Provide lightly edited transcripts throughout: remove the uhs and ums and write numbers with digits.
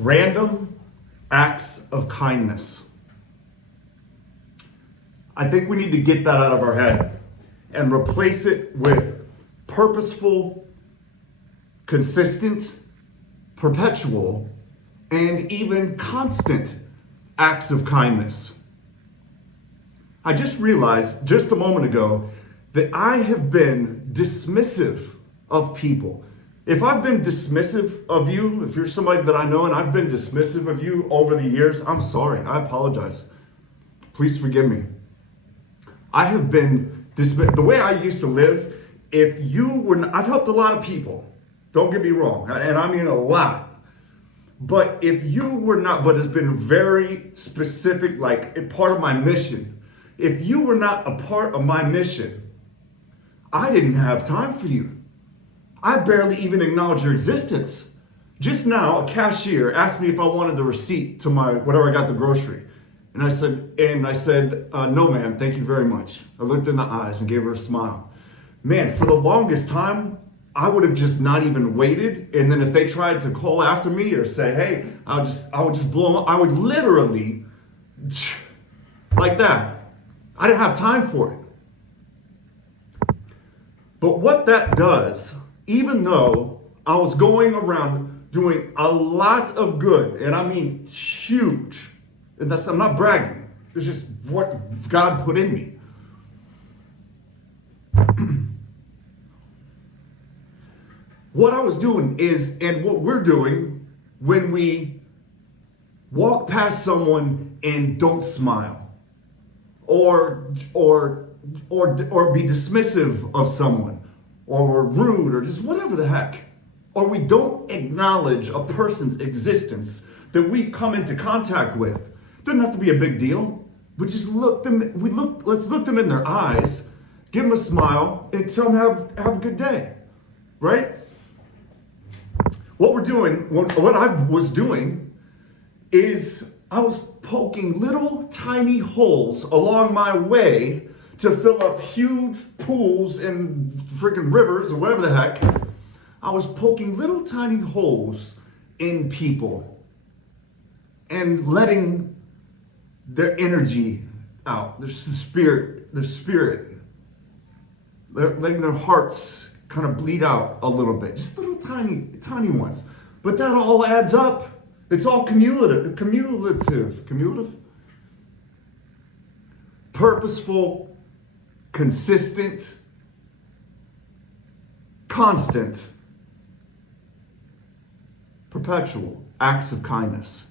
Random acts of kindness. I think we need to get that out of our head and replace it with purposeful, consistent, perpetual, and even constant acts of kindness. I just realized just a moment ago that I have been dismissive of people. If I've been dismissive of you, if you're somebody that I know and I've been dismissive of you over the years, I'm sorry. I apologize. Please forgive me. I have been dismissive. The way I used to live, if you were not, I've helped a lot of people. Don't get me wrong. And I mean a lot. But if you were not, but it's been very specific, like a part of my mission. If you were not a part of my mission, I didn't have time for you. I barely even acknowledge your existence. Just now, a cashier asked me if I wanted the receipt to my, whatever I got the grocery. And I said, no ma'am, thank you very much. I looked in the eyes and gave her a smile. Man, for the longest time, I would have just not even waited. And then if they tried to call after me or say, hey, I would just blow them up. I would literally, like that. I didn't have time for it. But what that does, even though I was going around doing a lot of good, and I mean huge, and I'm not bragging, it's just what God put in me. What I was doing is, and what we're doing when we walk past someone and don't smile, or be dismissive of someone, or we're rude, or just whatever the heck, or we don't acknowledge a person's existence that we've come into contact with. Doesn't have to be a big deal. We just let's look them in their eyes, give them a smile, and tell them have a good day, right? What we're doing, what I was doing, is I was poking little tiny holes along my way to fill up huge pools and freaking rivers or whatever the heck. I was poking little tiny holes in people and letting their energy out, their spirit, letting their hearts kind of bleed out a little bit, just little tiny ones. But that all adds up. It's all cumulative. Purposeful, consistent, constant, perpetual acts of kindness.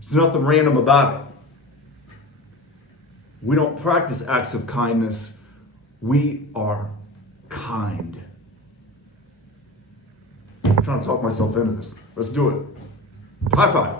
There's nothing random about it. We don't practice acts of kindness. We are kind. I'm trying to talk myself into this. Let's do it. High five.